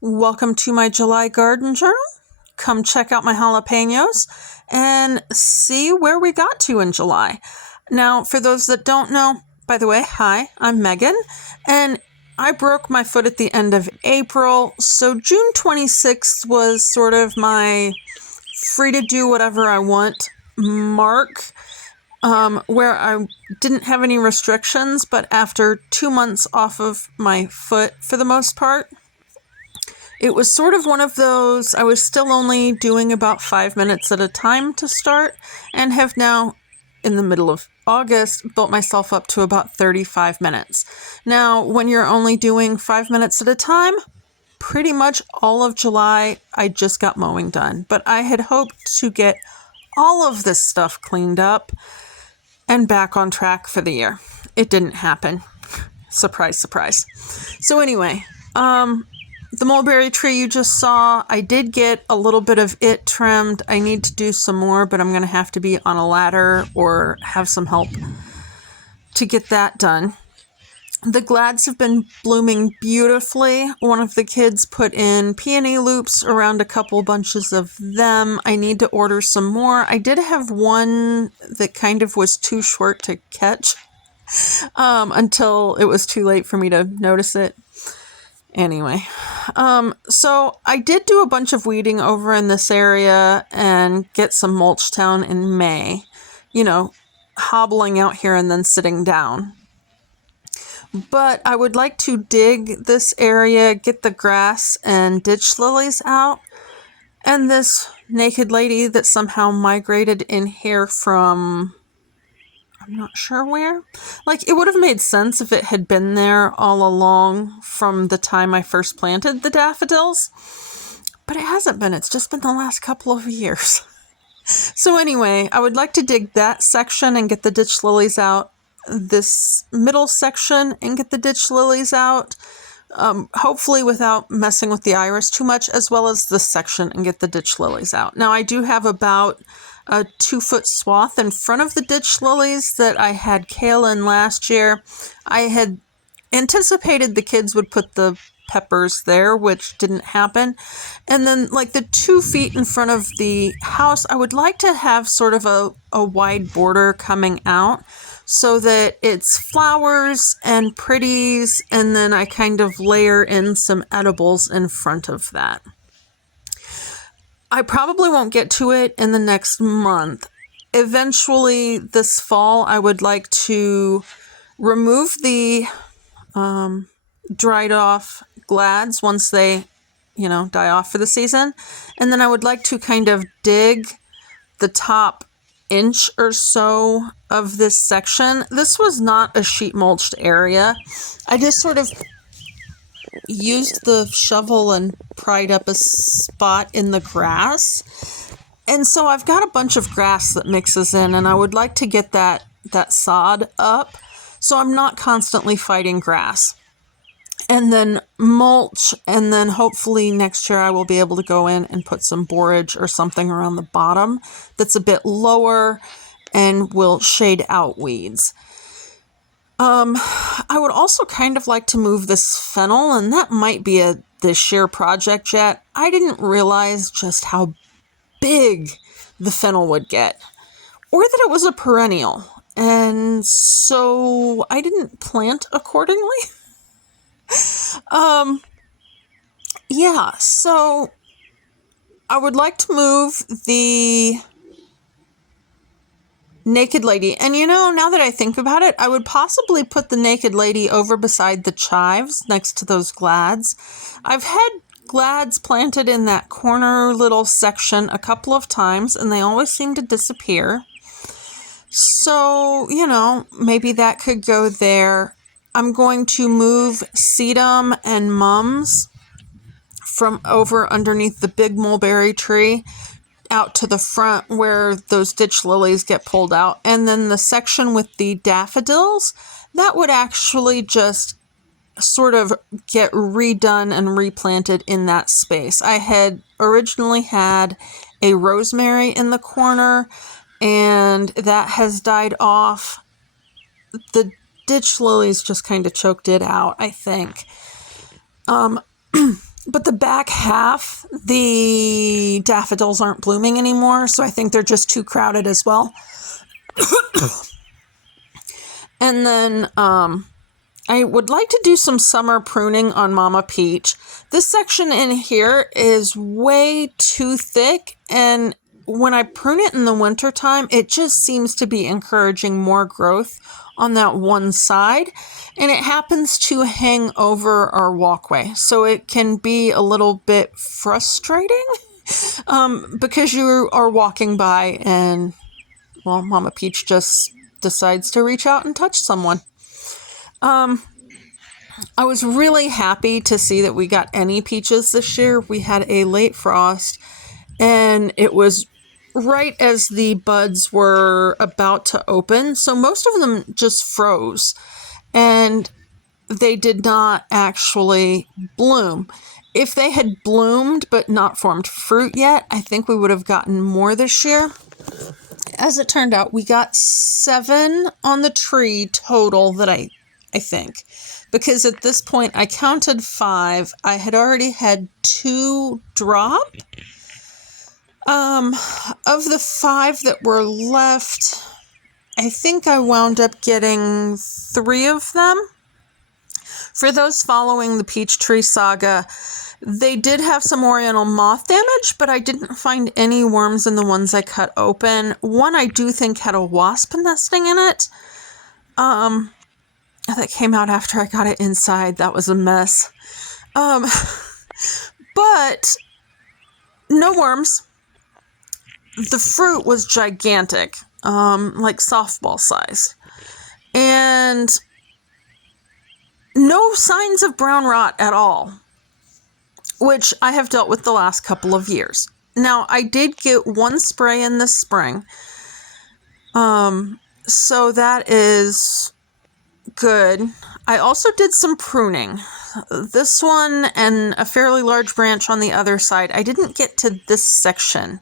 Welcome to my July garden journal. Come check out my jalapenos and see where we got to in July. Now, for those that don't know, by the way, hi, I'm Megan, and I broke my foot at the end of April, so June 26th was sort of my free to do whatever I want mark, where I didn't have any restrictions, but after 2 months off of my foot for the most part, it was sort of one of those, I was still only doing about 5 minutes at a time to start, and have now, in the middle of August, built myself up to about 35 minutes. Now, when you're only doing 5 minutes at a time, pretty much all of July, I just got mowing done. But I had hoped to get all of this stuff cleaned up and back on track for the year. It didn't happen. Surprise, surprise. So anyway, the mulberry tree you just saw, I did get a little bit of it trimmed. I need to do some more, but I'm going to have to be on a ladder or have some help to get that done. The glads have been blooming beautifully. One of the kids put in peony loops around a couple bunches of them. I need to order some more. I did have one that kind of was too short to catch until it was too late for me to notice it. Anyway, so I did do a bunch of weeding over in this area and get some mulch down in May, hobbling out here and then sitting down. But I would like to dig this area, get the grass and ditch lilies out. And this naked lady that somehow migrated in here from, I'm not sure where. Like, it would have made sense if it had been there all along from the time I first planted the daffodils. But it hasn't been. It's just been the last couple of years. So anyway, I would like to dig that section and get the ditch lilies out. This middle section and get the ditch lilies out. Hopefully without messing with the iris too much, as well as this section and get the ditch lilies out. Now, I do have about a 2-foot swath in front of the ditch lilies that I had kale in last year. I had anticipated the kids would put the peppers there, which didn't happen. And then like the 2 feet in front of the house, I would like to have sort of a wide border coming out so that it's flowers and pretties, and then I kind of layer in some edibles in front of that. I probably won't get to it in the next month. Eventually this fall, I would like to remove the dried off glads once they, die off for the season. And then I would like to kind of dig the top inch or so of this section. This was not a sheet mulched area. I just sort of used the shovel and pried up a spot in the grass. And so I've got a bunch of grass that mixes in, and I would like to get that sod up so I'm not constantly fighting grass. And then mulch, and then hopefully next year I will be able to go in and put some borage or something around the bottom that's a bit lower and will shade out weeds. I would also kind of like to move this fennel, and that might be a this year project yet. I didn't realize just how big the fennel would get, or that it was a perennial, and so I didn't plant accordingly. Yeah, so I would like to move the naked lady. And now that I think about it, I would possibly put the naked lady over beside the chives next to those glads. I've had glads planted in that corner little section a couple of times, and they always seem to disappear. So, maybe that could go there. I'm going to move Sedum and Mums from over underneath the big mulberry tree out to the front where those ditch lilies get pulled out. And then the section with the daffodils, that would actually just sort of get redone and replanted in that space. I had originally had a rosemary in the corner, and that has died off. The ditch lilies just kind of choked it out, I think. But the back half, the daffodils aren't blooming anymore, so I think they're just too crowded as well. And then I would like to do some summer pruning on Mama Peach. This section in here is way too thick, and when I prune it in the wintertime, it just seems to be encouraging more growth on that one side, and it happens to hang over our walkway, so it can be a little bit frustrating because you are walking by and, well, Mama Peach just decides to reach out and touch someone. I was really happy to see that we got any peaches this year. We had a late frost, and it was right as the buds were about to open, so most of them just froze, and they did not actually bloom. If they had bloomed but not formed fruit yet, I think we would have gotten more this year. As it turned out, we got 7 on the tree total that I think, because at this point I counted 5. I had already had 2 drop. Of the 5 that were left, I think I wound up getting 3 of them. For those following the peach tree saga, they did have some Oriental moth damage, but I didn't find any worms in the ones I cut open. One I do think had a wasp nesting in it. That came out after I got it inside. That was a mess. But no worms. The fruit was gigantic, like softball size. And no signs of brown rot at all, which I have dealt with the last couple of years. Now, I did get 1 spray in this spring, so that is good. I also did some pruning. This one and a fairly large branch on the other side. I didn't get to this section.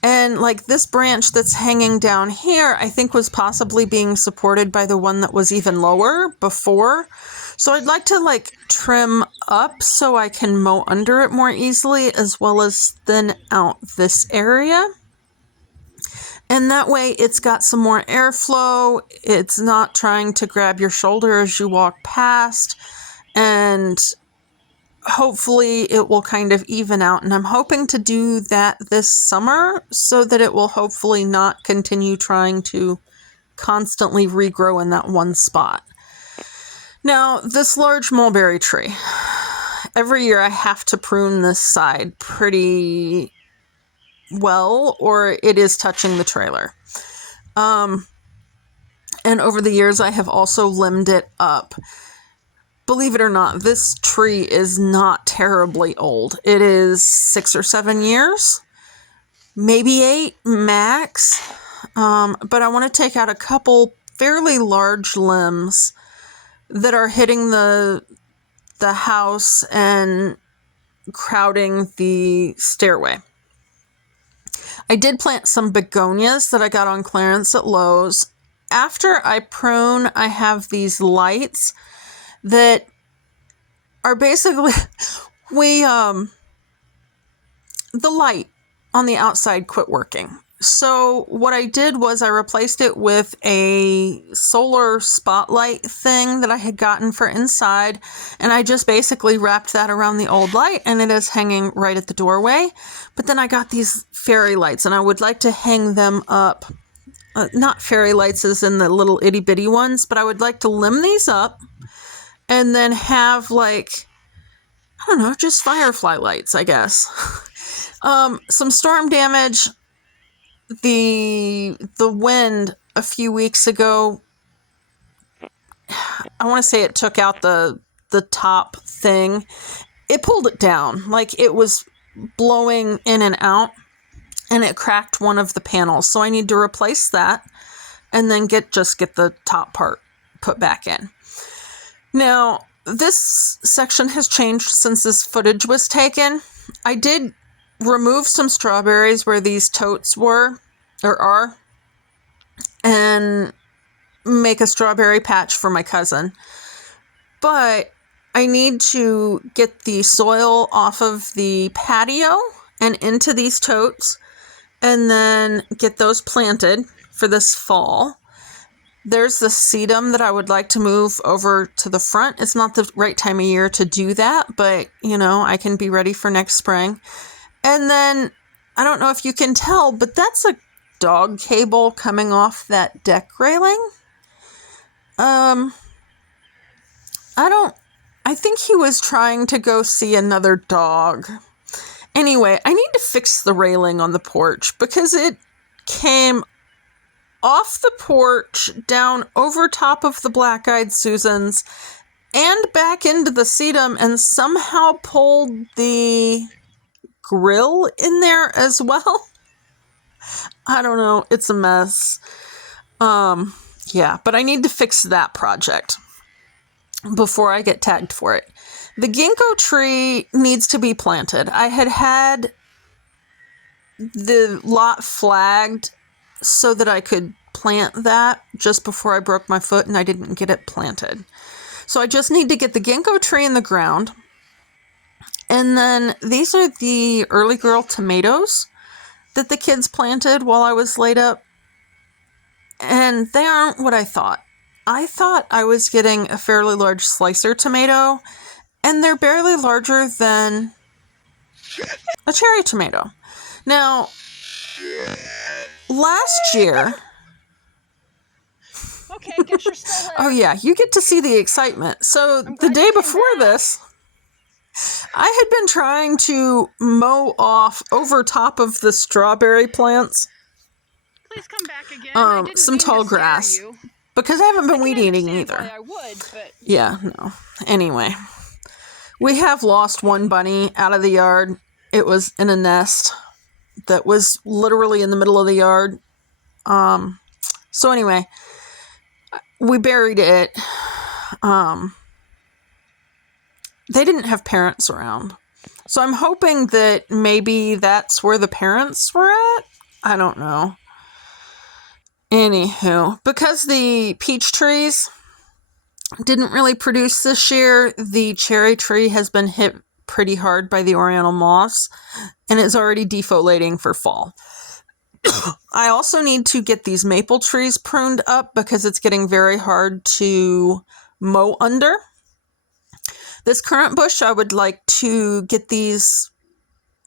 And like this branch that's hanging down here, I think was possibly being supported by the one that was even lower before. So I'd like to like trim up so I can mow under it more easily, as well as thin out this area. And that way it's got some more airflow. It's not trying to grab your shoulder as you walk past. And hopefully it will kind of even out. And I'm hoping to do that this summer so that it will hopefully not continue trying to constantly regrow in that one spot. Now, this large mulberry tree, every year I have to prune this side pretty well, or it is touching the trailer. And over the years, I have also limbed it up. Believe it or not, this tree is not terribly old. It is 6 or 7 years, maybe 8 max. But I want to take out a couple fairly large limbs that are hitting the house and crowding the stairway. I did plant some begonias that I got on clearance at Lowe's. After I prune, I have these lights that are basically, the light on the outside quit working. So what I did was I replaced it with a solar spotlight thing that I had gotten for inside, and I just basically wrapped that around the old light, and it is hanging right at the doorway. But then I got these fairy lights, and I would like to hang them up. Not fairy lights as in the little itty bitty ones, but I would like to limb these up and then have like, I don't know, just firefly lights, I guess. Some storm damage. The wind a few weeks ago, I want to say it took out the top thing. It pulled it down. Like it was blowing in and out, and it cracked one of the panels. So I need to replace that and then get the top part put back in. Now, this section has changed since this footage was taken. I did remove some strawberries where these totes were or are and make a strawberry patch for my cousin. But I need to get the soil off of the patio and into these totes, and then get those planted for this fall. There's the sedum that I would like to move over to the front. It's not the right time of year to do that, but, I can be ready for next spring. And then, I don't know if you can tell, but that's a dog cable coming off that deck railing. I think he was trying to go see another dog. Anyway, I need to fix the railing on the porch because it came off the porch, down over top of the black-eyed Susans, and back into the sedum, and somehow pulled the grill in there as well. I don't know. It's a mess. Yeah, but I need to fix that project before I get tagged for it. The Ginko tree needs to be planted. I had the lot flagged so that I could plant that just before I broke my foot, and I didn't get it planted. So I just need to get the Ginko tree in the ground. And then these are the early girl tomatoes that the kids planted while I was laid up. And they aren't what I thought. I thought I was getting a fairly large slicer tomato, and they're barely larger than a cherry tomato. Now, last year... Okay, guess you're still there. Oh yeah, you get to see the excitement. So the day before this, I had been trying to mow off over top of the strawberry plants Please come back again. some tall grass. Because I haven't been weed eating either. I would, but... Yeah, no. Anyway, we have lost one bunny out of the yard. It was in a nest that was literally in the middle of the yard. So anyway, we buried it. They didn't have parents around. So I'm hoping that maybe that's where the parents were at. I don't know. Anywho, because the peach trees didn't really produce this year, the cherry tree has been hit pretty hard by the Oriental moths, and is already defoliating for fall. I also need to get these maple trees pruned up because it's getting very hard to mow under. This currant bush, I would like to get these.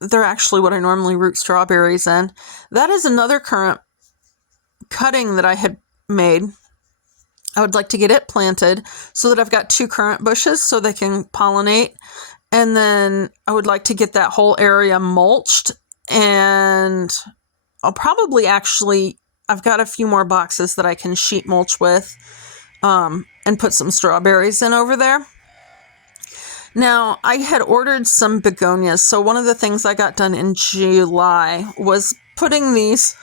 They're actually what I normally root strawberries in. That is another currant cutting that I had made. I would like to get it planted so that I've got 2 currant bushes so they can pollinate. And then I would like to get that whole area mulched, and I'll probably I've got a few more boxes that I can sheet mulch with, and put some strawberries in over there. Now, I had ordered some begonias, so one of the things I got done in July was putting these...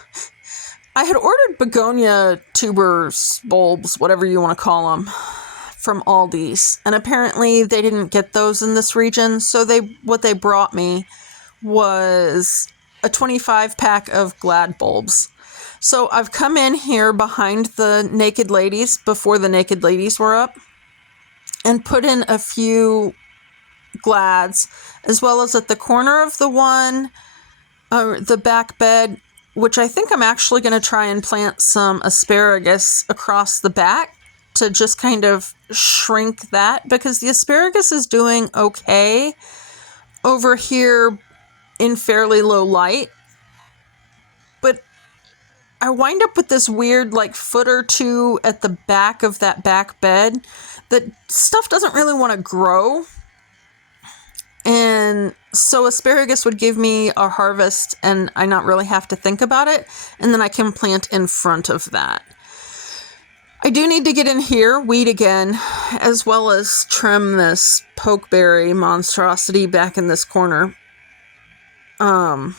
I had ordered begonia tubers, bulbs, whatever you want to call them, from Aldi's, and apparently they didn't get those in this region, so what they brought me was a 25-pack of Glad bulbs. So I've come in here behind the naked ladies, before the naked ladies were up, and put in a few Glads, as well as at the corner of the back bed, which I think I'm actually going to try and plant some asparagus across the back to just kind of shrink that, because the asparagus is doing okay over here in fairly low light. But I wind up with this weird foot or two at the back of that back bed that stuff doesn't really want to grow. And so asparagus would give me a harvest and I not really have to think about it. And then I can plant in front of that. I do need to get in here, weed again, as well as trim this pokeberry monstrosity back in this corner. I'm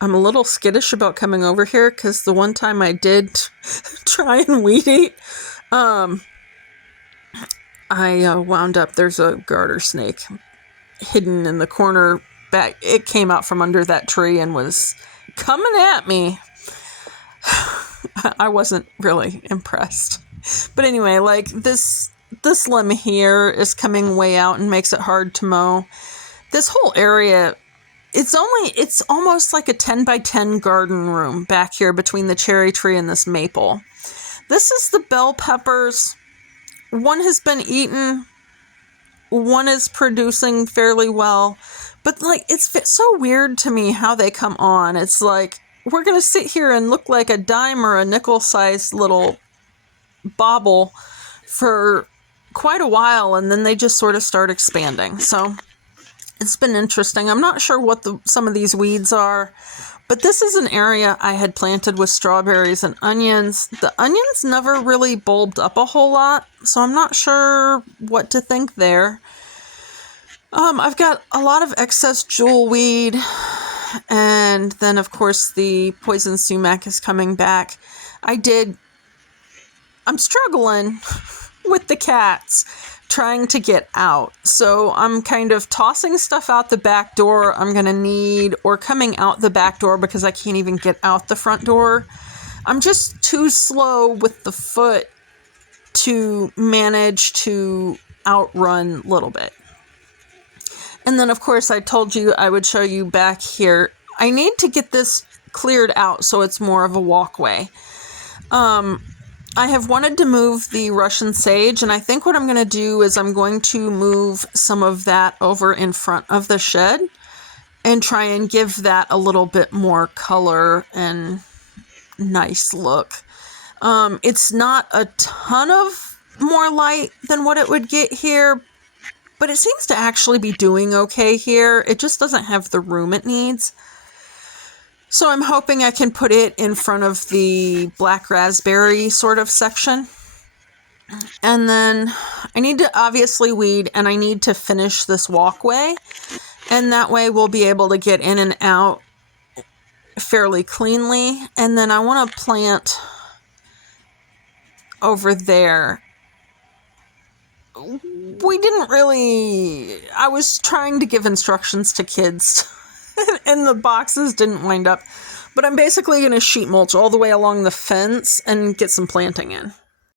a little skittish about coming over here because the one time I did try and weed eat, I wound up, there's a garter snake hidden in the corner back. It came out from under that tree and was coming at me. I wasn't really impressed. But anyway, this this limb here is coming way out and makes it hard to mow. This whole area, it's almost like a 10 by 10 garden room back here between the cherry tree and this maple. This is the bell peppers. One has been eaten. One is producing fairly well. But like, it's so weird to me how they come on. It's like, we're going to sit here and look like a dime or a nickel sized little bauble for quite a while, and then they just sort of start expanding. So it's been interesting. I'm not sure what some of these weeds are, but this is an area I had planted with strawberries and onions. The onions never really bulbed up a whole lot, so I'm not sure what to think there. I've got a lot of excess jewel weed, and then of course the poison sumac is coming back. I'm struggling with the cats trying to get out. So I'm kind of tossing stuff out the back door I'm going to need, or coming out the back door because I can't even get out the front door. I'm just too slow with the foot to manage to outrun a little bit. And then of course I told you I would show you back here. I need to get this cleared out so it's more of a walkway. I have wanted to move the Russian sage, and I think what I'm going to do is I'm going to move some of that over in front of the shed and try and give that a little bit more color and nice look. It's not a ton of more light than what it would get here, but it seems to actually be doing okay here. It just doesn't have the room it needs. So I'm hoping I can put it in front of the black raspberry sort of section. And then I need to obviously weed, and I need to finish this walkway. And that way we'll be able to get in and out fairly cleanly. And then I want to plant over there. I was trying to give instructions to kids and the boxes didn't wind up. But I'm basically going to sheet mulch all the way along the fence and get some planting in.